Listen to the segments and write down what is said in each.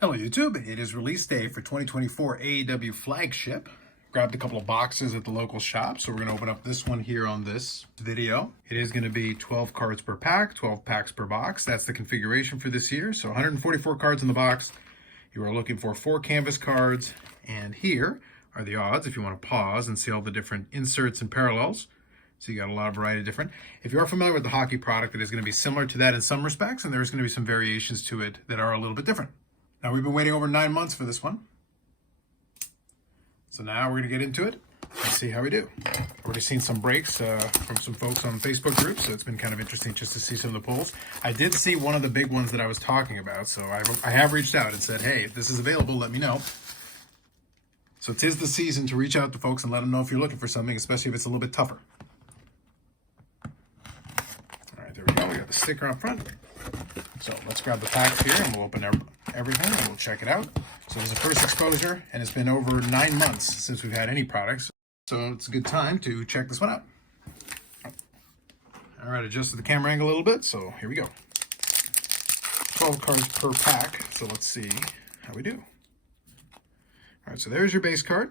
Hello YouTube, it is release day for 2024 AEW Flagship. Grabbed a couple of boxes at the local shop, so we're going to open up this one here on this video. It is going to be 12 cards per pack, 12 packs per box. That's the configuration for this year. So 144 cards in the box. You are looking for 4 canvas cards, and here are the odds if you want to pause and see all the different inserts and parallels. So you got a lot of variety of different. If you are familiar with the hockey product, it is going to be similar to that in some respects, and there's going to be some variations to it that are a little bit different. Now, we've been waiting over 9 months for this one. So now we're going to get into it and see how we do. I've already seen some breaks from some folks on Facebook groups, so it's been kind of interesting just to see some of the polls. I did see one of the big ones that I was talking about, so I have reached out and said, hey, if this is available, let me know. So 'tis the season to reach out to folks and let them know if you're looking for something, especially if it's a little bit tougher. All right, there we go. We got the sticker up front. So let's grab the packs here and we'll open everything and we'll check it out. So this is the first exposure, and it's been over 9 months since we've had any products. So it's a good time to check this one out. All right, adjusted the camera angle a little bit, so here we go. 12 cards per pack, so let's see how we do. All right, so there's your base card.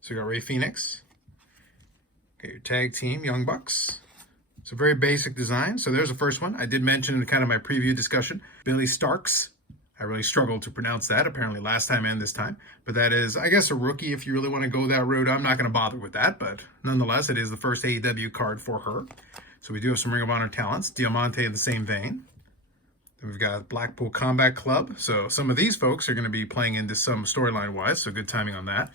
So you got Ray Phoenix. Okay, your tag team, Young Bucks. It's a very basic design. So there's the first one. I did mention in kind of my preview discussion, Billy Starks. I really struggled to pronounce that, apparently last time and this time. But that is, I guess, a rookie if you really want to go that route. I'm not going to bother with that, but nonetheless, it is the first AEW card for her. So we do have some Ring of Honor talents. Diamante in the same vein. Then we've got Blackpool Combat Club. So some of these folks are going to be playing into some storyline-wise, so good timing on that.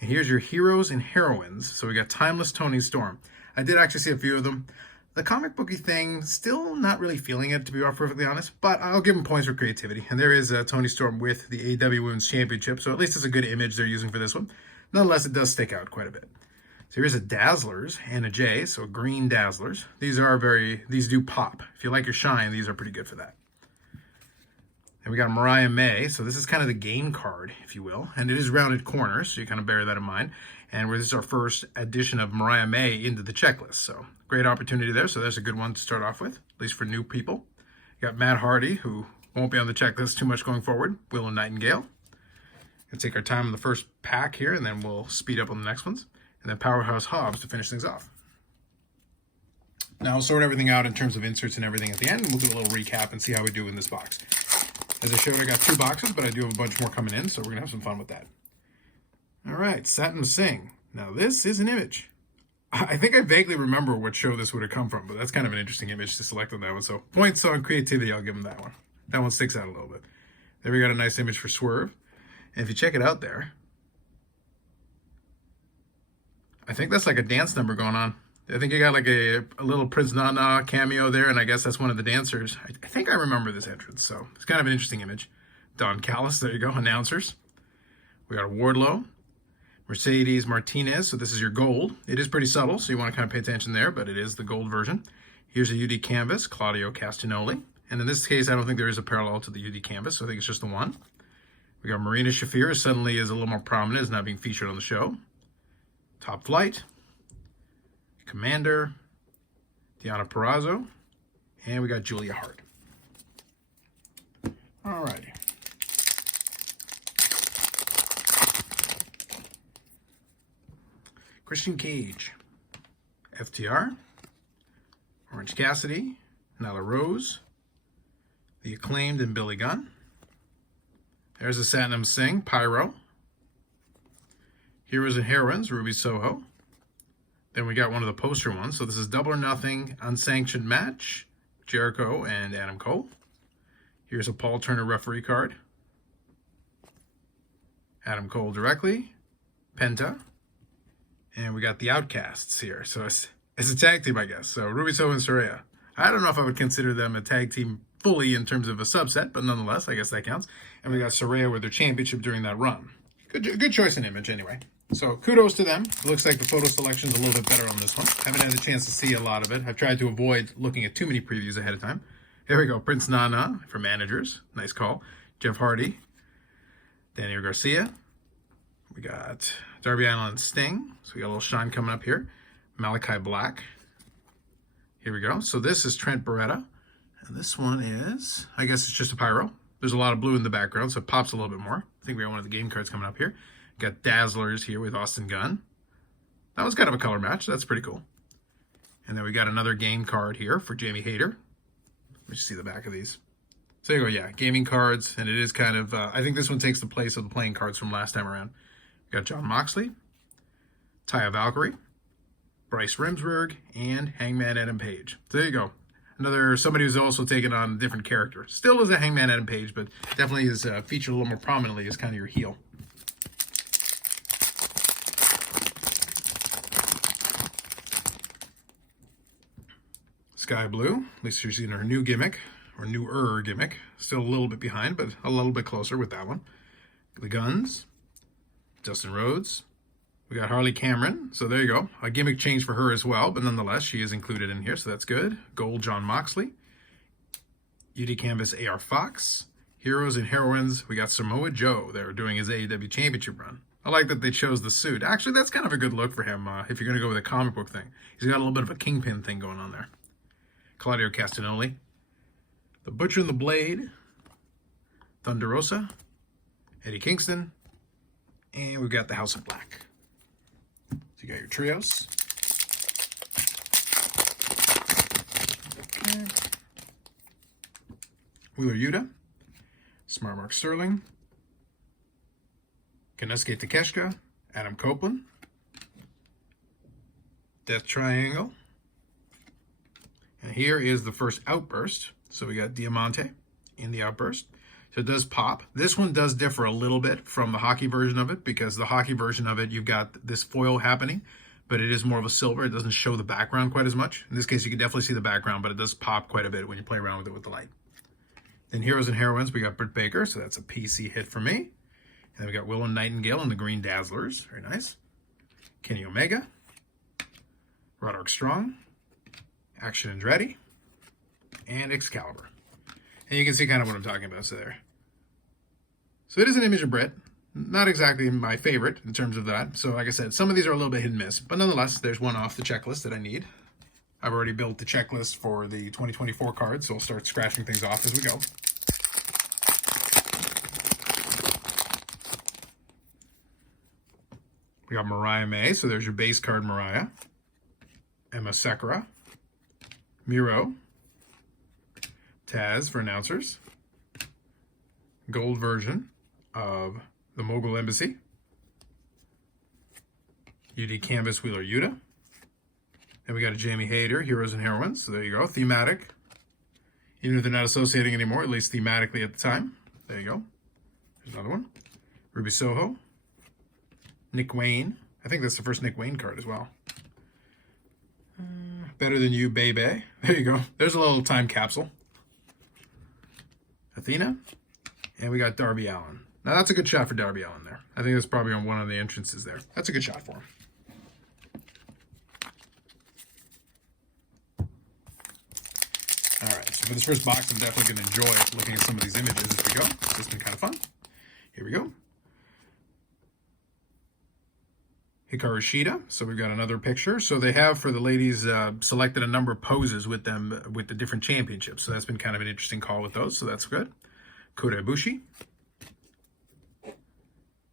And here's your heroes and heroines. So we got Timeless Toni Storm. I did actually see a few of them. The comic booky thing, still not really feeling it, to be perfectly honest, but I'll give them points for creativity. And there is Toni Storm with the AEW Women's Championship, so at least it's a good image they're using for this one. Nonetheless, it does stick out quite a bit. So here's a Dazzlers and a J, so green Dazzlers. These do pop. If you like your shine, these are pretty good for that. And we got Mariah May, so this is kind of the game card, if you will, and it is rounded corners, so you kind of bear that in mind. And this is our first addition of Mariah May into the checklist, so great opportunity there. So there's a good one to start off with, at least for new people. You got Matt Hardy, who won't be on the checklist too much going forward. Willow Nightingale. We'll take our time on the first pack here, and then we'll speed up on the next ones. And then Powerhouse Hobbs to finish things off. Now I'll sort everything out in terms of inserts and everything at the end, and we'll do a little recap and see how we do in this box. As I showed, I got 2 boxes, but I do have a bunch more coming in, so we're going to have some fun with that. All right, Satnam Singh. Now this is an image. I think I vaguely remember what show this would have come from, but that's kind of an interesting image to select on that one. So points on creativity, I'll give him that one. That one sticks out a little bit. There we got a nice image for Swerve. And if you check it out there, I think that's like a dance number going on. I think you got like a little Prince Nana cameo there, and I guess that's one of the dancers. I think I remember this entrance, so it's kind of an interesting image. Don Callis, there you go, announcers. We got a Wardlow. Mercedes Martinez, so this is your gold. It is pretty subtle, so you want to kind of pay attention there, but it is the gold version. Here's a UD canvas, Claudio Castagnoli. And in this case, I don't think there is a parallel to the UD canvas, so I think it's just the one. We got Marina Shafir, suddenly is a little more prominent, is now being featured on the show. Top Flight. Commander. Deonna Purrazzo. And we got Julia Hart. Alrighty. Christian Cage, FTR, Orange Cassidy, Nyla Rose, The Acclaimed and Billy Gunn. There's a Satnam Singh, Pyro. Heroes and Heroines, Ruby Soho. Then we got one of the poster ones. So this is Double or Nothing, Unsanctioned Match, Jericho and Adam Cole. Here's a Paul Turner referee card. Adam Cole directly, Penta. And we got the Outcasts here. So it's a tag team, I guess. So Ruby Soho and Saraya. I don't know if I would consider them a tag team fully in terms of a subset, but nonetheless, I guess that counts. And we got Saraya with their championship during that run. Good choice in image anyway. So kudos to them. It looks like the photo selection's a little bit better on this one. Haven't had a chance to see a lot of it. I've tried to avoid looking at too many previews ahead of time. Here we go. Prince Nana for managers. Nice call. Jeff Hardy. Daniel Garcia. We got Darby Allin Sting. So we got a little shine coming up here. Malachi Black. Here we go. So this is Trent Beretta. And this one is, I guess it's just a Pyro. There's a lot of blue in the background, so it pops a little bit more. I think we got one of the game cards coming up here. Got Dazzlers here with Austin Gunn. That was kind of a color match. That's pretty cool. And then we got another game card here for Jamie Hayter. Let me just see the back of these. So there you go, yeah, gaming cards, and it is kind of, I think this one takes the place of the playing cards from last time around. We got Jon Moxley, Taya Valkyrie, Bryce Remsburg, and Hangman Adam Page. So there you go. Another, somebody who's also taken on a different character. Still is a Hangman Adam Page, but definitely is featured a little more prominently as kind of your heel. Sky Blue, at least she's in her new gimmick, or newer gimmick. Still a little bit behind, but a little bit closer with that one. The Guns, Dustin Rhodes. We got Harley Cameron, so there you go. A gimmick change for her as well, but nonetheless, she is included in here, so that's good. Gold Jon Moxley. UD Canvas AR Fox. Heroes and Heroines, we got Samoa Joe. They're doing his AEW Championship run. I like that they chose the suit. Actually, that's kind of a good look for him if you're going to go with a comic book thing. He's got a little bit of a kingpin thing going on there. Claudio Castagnoli. The Butcher and the Blade. Thunder Rosa. Eddie Kingston. And we've got the House of Black. So you got your trios. Okay. Wheeler Yuta. Smart Mark Sterling. Konosuke Takeshita. Adam Copeland. Death Triangle. And here is the first Outburst. So we got Diamante in the Outburst. So it does pop. This one does differ a little bit from the hockey version of it, because the hockey version of it, you've got this foil happening, but it is more of a silver. It doesn't show the background quite as much. In this case, you can definitely see the background, but it does pop quite a bit when you play around with it with the light. Then Heroes and Heroines, we got Britt Baker, so that's a PC hit for me. And then we got Willow Nightingale and the Green Dazzlers. Very nice. Kenny Omega. Roderick Strong. Action Andretti. And Excalibur. And you can see kind of what I'm talking about there. So it is an image of Britt. Not exactly my favorite in terms of that. So like I said, some of these are a little bit hit and miss. But nonetheless, there's one off the checklist that I need. I've already built the checklist for the 2024 cards, so I'll start scratching things off as we go. We got Mariah May, so there's your base card Mariah. Emma Sakura. Miro. Taz for announcers. Gold version of the Mogul Embassy. UD Canvas Wheeler Yuta. Then we got a Jamie Hayter, Heroes and Heroines. So there you go, thematic. Even if they're not associating anymore, at least thematically at the time. There you go. There's another one. Ruby Soho. Nick Wayne. I think that's the first Nick Wayne card as well. Better Than You, Baby. There you go. There's a little time capsule. Athena. And we got Darby Allin. Now that's a good shot for Darby Allin there. I think that's probably on one of the entrances there. That's a good shot for him. All right, so for this first box, I'm definitely going to enjoy looking at some of these images as we go. This has been kind of fun. Here we go. Hikaru Shida. So we've got another picture. So they have, for the ladies, selected a number of poses with them with the different championships. So that's been kind of an interesting call with those. So that's good. Kota Ibushi.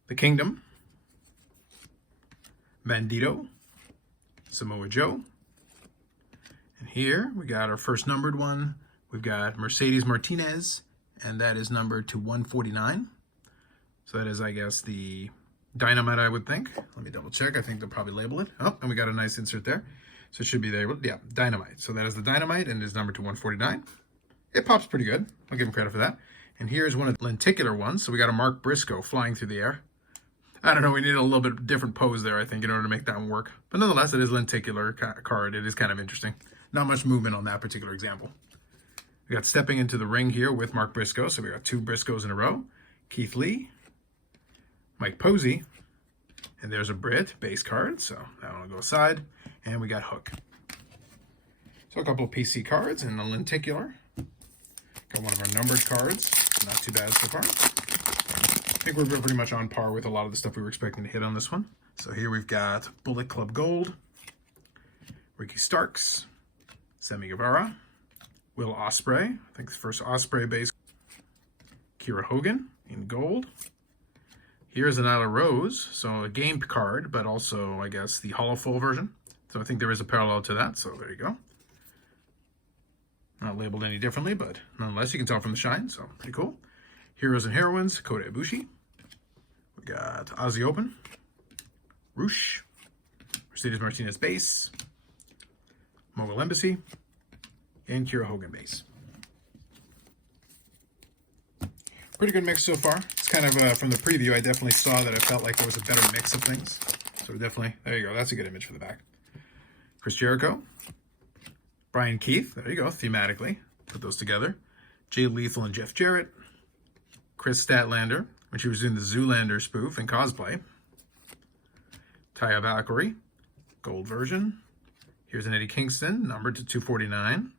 The Kingdom. Bandito. Samoa Joe. And here we got our first numbered one. We've got Mercedes Martinez, and that is numbered to 149. So that is, I guess, the Dynamite, I would think. Let me double check. I think they'll probably label it. Oh, and we got a nice insert there. So it should be there. Yeah, Dynamite. So that is the Dynamite, and it is numbered to 149. It pops pretty good. I'll give him credit for that. And here's one of the lenticular ones. So we got a Mark Briscoe flying through the air. I don't know. We need a little bit different pose there, I think, in order to make that one work. But nonetheless, it is a lenticular card. It is kind of interesting. Not much movement on that particular example. We got stepping into the ring here with Mark Briscoe. So we got two Briscoes in a row. Keith Lee. Mike Posey. And there's a Brit base card. So that one will go aside. And we got Hook. So a couple of PC cards in the lenticular. Got one of our numbered cards. Not too bad so far. I think we're pretty much on par with a lot of the stuff we were expecting to hit on this one. So here we've got Bullet Club Gold. Ricky Starks. Sammy Guevara. Will Ospreay. I think the first Ospreay base. Kiera Hogan in gold. Here's an Nyla Rose, so a game card, but also, I guess, the hollow full version. So I think there is a parallel to that, so there you go. Not labeled any differently, but nonetheless, you can tell from the shine, so pretty cool. Heroes and Heroines, Kota Ibushi. We got Aussie Open, Roosh, Mercedes Martinez base, Mogul Embassy, and Kiera Hogan base. Pretty good mix so far. It's kind of, from the preview, I definitely saw that I felt like there was a better mix of things. So definitely, there you go. That's a good image for the back. Chris Jericho, Brian Keith, there you go, thematically. Put those together. Jay Lethal and Jeff Jarrett. Chris Statlander, when she was doing the Zoolander spoof and cosplay. Taya Valkyrie, gold version. Here's an Eddie Kingston, numbered to 249.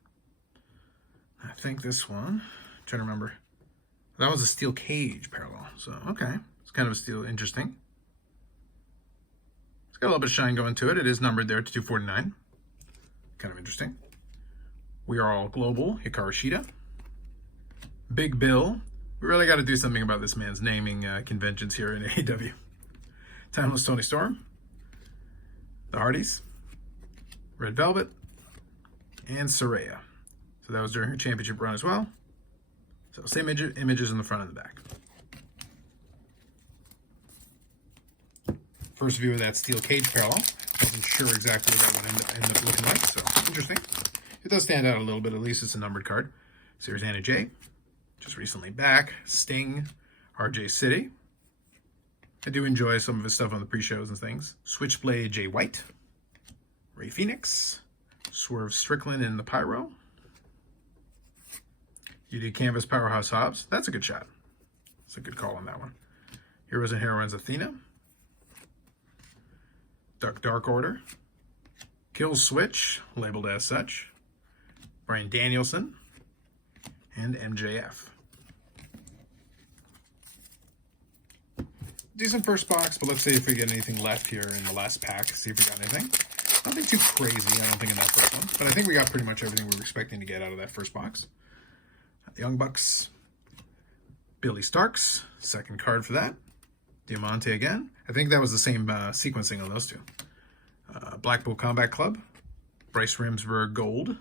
I think this one, I'm trying to remember. That was a steel cage parallel, so okay. It's kind of a steel, interesting. It's got a little bit of shine going to it. It is numbered there to 249. Kind of interesting. We Are All Global, Hikaru Shida. Big Bill. We really got to do something about this man's naming conventions here in AEW. Timeless Tony Storm. The Hardys. Red Velvet. And Saraya. So that was during her championship run as well. So same images in the front and the back. First view of that steel cage parallel. Wasn't sure exactly what that one ended up looking like, so interesting. It does stand out a little bit, at least it's a numbered card. So here's Anna Jay, just recently back. Sting, RJ City. I do enjoy some of his stuff on the pre-shows and things. Switchblade Jay White. Ray Phoenix. Swerve Strickland in the Pyro. UD Canvas Powerhouse Hobbs. That's a good shot. That's a good call on that one. Heroes and Heroines Athena. Duck Dark Order. Kill Switch, labeled as such. Bryan Danielson. And MJF. Decent first box, but let's see if we get anything left here in the last pack. See if we got anything. Nothing too crazy, I don't think, in that first one. But I think we got pretty much everything we were expecting to get out of that first box. Young Bucks, Billy Starks, second card for that. Diamante again. I think that was the same sequencing on those two. Blackpool Combat Club, Bryce Remsburg Gold.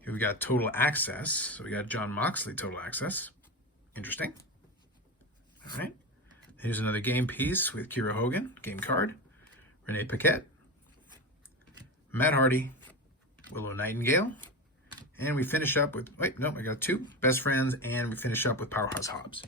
Here we got Total Access. So we got John Moxley Total Access. Interesting. All right. Here's another game piece with Kiera Hogan, game card. Renee Paquette, Matt Hardy, Willow Nightingale. And we finish up with, wait, no, I got two. Best Friends, and we finish up with Powerhouse Hobbs.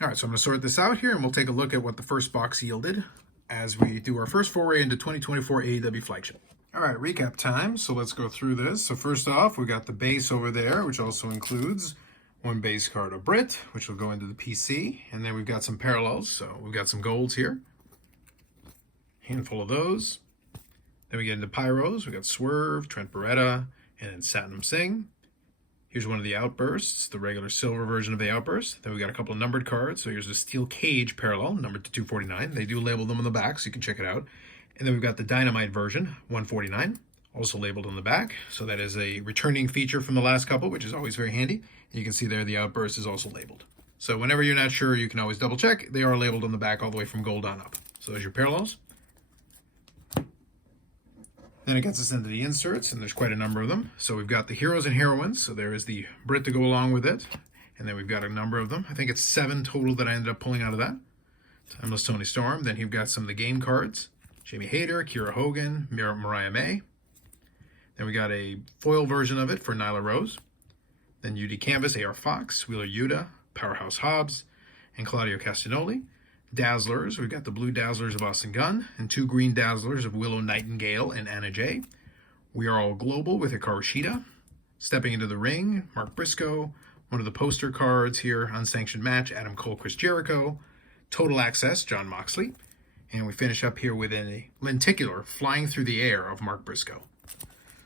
All right, so I'm going to sort this out here, and we'll take a look at what the first box yielded as we do our first foray into 2024 AEW Flagship. All right, recap time. So let's go through this. So first off, we got the base over there, which also includes one base card of Brit, which will go into the PC. And then we've got some parallels. So we've got some golds here. Handful of those. Then we get into Pyros. We got Swerve, Trent Beretta, and Satnam Singh. Here's one of the Outbursts, the regular silver version of the Outburst. Then we got a couple of numbered cards. So here's a Steel Cage parallel, numbered to 249. They do label them on the back, so you can check it out. And then we've got the Dynamite version, 149, also labeled on the back. So that is a returning feature from the last couple, which is always very handy. And you can see there the Outburst is also labeled. So whenever you're not sure, you can always double check. They are labeled on the back all the way from gold on up. So there's your parallels. Then it gets us into the inserts, and there's quite a number of them. So we've got the Heroes and Heroines. So there is the Brit to go along with it. And then we've got a number of them. I think it's 7 total that I ended up pulling out of that. Timeless Tony Storm. Then you've got some of the game cards. Jamie Hayter, Kiera Hogan, Mariah May. Then we got a foil version of it for Nyla Rose. Then UD Canvas, AR Fox, Wheeler Yuta, Powerhouse Hobbs, and Claudio Castagnoli. Dazzlers, we've got the blue Dazzlers of Austin Gunn, and 2 green Dazzlers of Willow Nightingale and Anna Jay. We Are All Global with Hikaru Shida. Stepping into the ring, Mark Briscoe. One of the poster cards here, Unsanctioned Match, Adam Cole, Chris Jericho. Total Access, John Moxley. And we finish up here with a lenticular flying through the air of Mark Briscoe.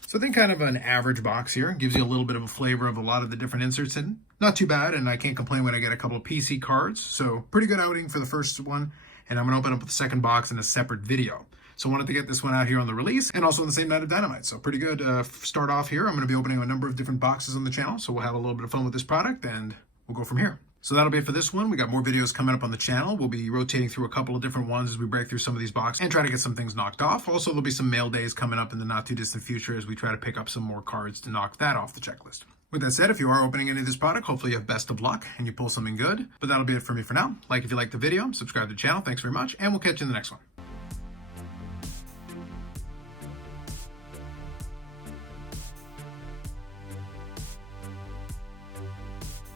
So I think kind of an average box here. Gives you a little bit of a flavor of a lot of the different inserts in. Not too bad, and I can't complain when I get a couple of PC cards. So pretty good outing for the first one. And I'm going to open up the second box in a separate video. So I wanted to get this one out here on the release and also on the same night of Dynamite. So pretty good start off here. I'm going to be opening a number of different boxes on the channel. So we'll have a little bit of fun with this product and we'll go from here. So that'll be it for this one. We got more videos coming up on the channel. We'll be rotating through a couple of different ones as we break through some of these boxes and try to get some things knocked off. Also, there'll be some mail days coming up in the not too distant future as we try to pick up some more cards to knock that off the checklist. With that said, if you are opening any of this product, hopefully you have best of luck and you pull something good. But that'll be it for me for now. Like if you liked the video, subscribe to the channel. Thanks very much, and we'll catch you in the next one.